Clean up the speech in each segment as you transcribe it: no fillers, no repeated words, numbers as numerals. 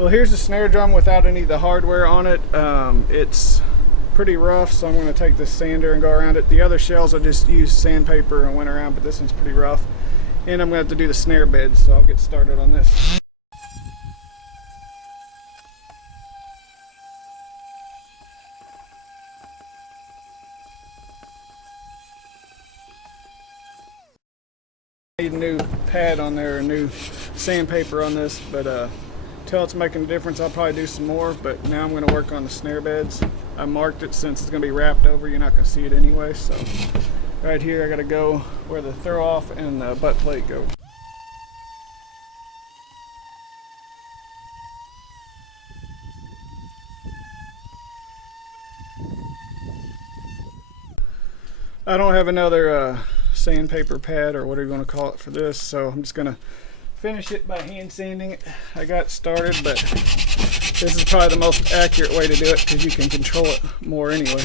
Well, here's the snare drum without any of the hardware on it. It's pretty rough, so I'm going to take this sander and go around it. The other shells I just used sandpaper and went around, but this one's pretty rough. And I'm going to have to do the snare bed, so I'll get started on this. Need a new pad on there, a new sandpaper on this, but until it's making a difference, I'll probably do some more. But now I'm going to work on the snare beds. I marked it since it's going to be wrapped over. You're not going to see it anyway. So right here, I got to go where the throw off and the butt plate go. I don't have another sandpaper pad or whatever you want to call it for this, so I'm just going to finish it by hand sanding it. I got started, but this is probably the most accurate way to do it because you can control it more anyway.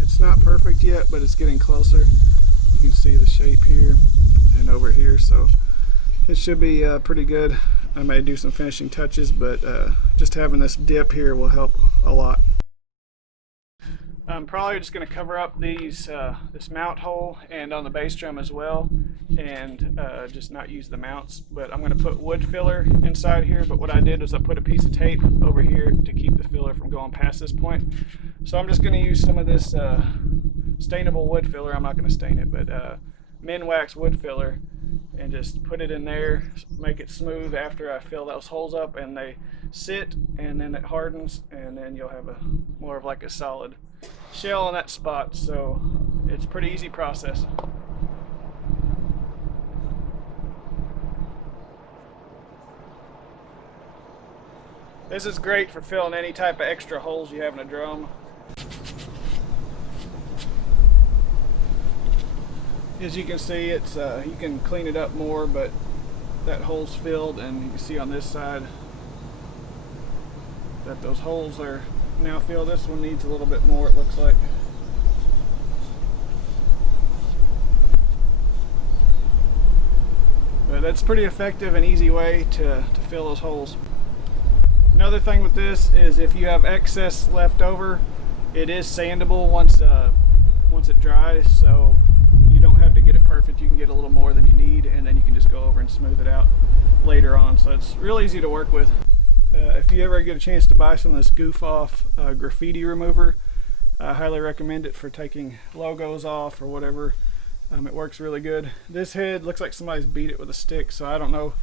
It's not perfect yet, but it's getting closer. You can see the shape here and over here, so it should be pretty good. I may do some finishing touches, but just having this dip here will help a lot. I'm probably just going to cover up these this mount hole and on the bass drum as well, and just not use the mounts. But I'm going to put wood filler inside here. But what I did is I put a piece of tape over here to keep the filler from going past this point. So I'm just going to use some of this stainable wood filler. I'm not going to stain it, but Minwax wood filler, and just put it in there, make it smooth after I fill those holes up, and they sit, and then it hardens, and then you'll have a more of like a solid shell on that spot. So it's a pretty easy process. This is great for filling any type of extra holes you have in a drum. As you can see, it's you can clean it up more, but that hole's filled, and you can see on this side that those holes are now filled. This one needs a little bit more, it looks like. But that's pretty effective and easy way to fill those holes. Another thing with this is if you have excess left over, it is sandable once it dries, so you don't have to get it perfect. You can get a little more than you need, and then you can just go over and smooth it out later on. So it's real easy to work with. If you ever get a chance to buy some of this goof off Graffiti Remover, I highly recommend it for taking logos off or whatever. It works really good. This head looks like somebody's beat it with a stick, so I don't know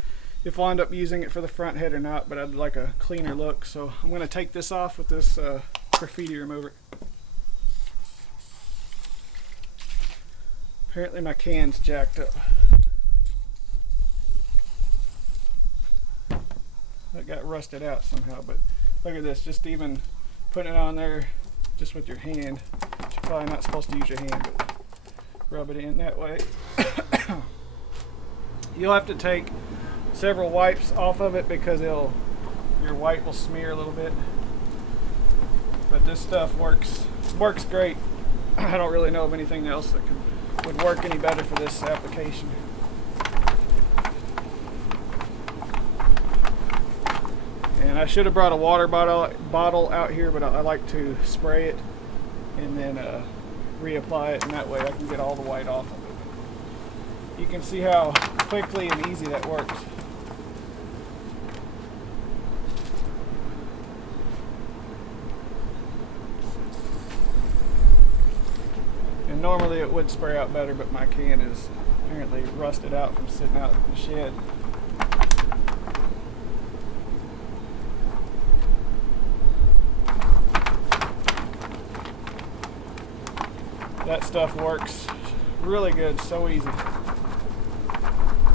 if I'll end up using it for the front head or not, but I'd like a cleaner look. So I'm going to take this off with this Graffiti Remover. Apparently my can's jacked up. That got rusted out somehow, but look at this, just even putting it on there just with your hand. You're probably not supposed to use your hand, but rub it in that way. You'll have to take several wipes off of it because your white will smear a little bit. But this stuff works great. I don't really know of anything else that would work any better for this application. And I should have brought a water bottle out here, but I like to spray it and then reapply it, and that way I can get all the white off of it. You can see how quickly and easy that works. And normally it would spray out better, but my can is apparently rusted out from sitting out in the shed. That stuff works really good, so easy.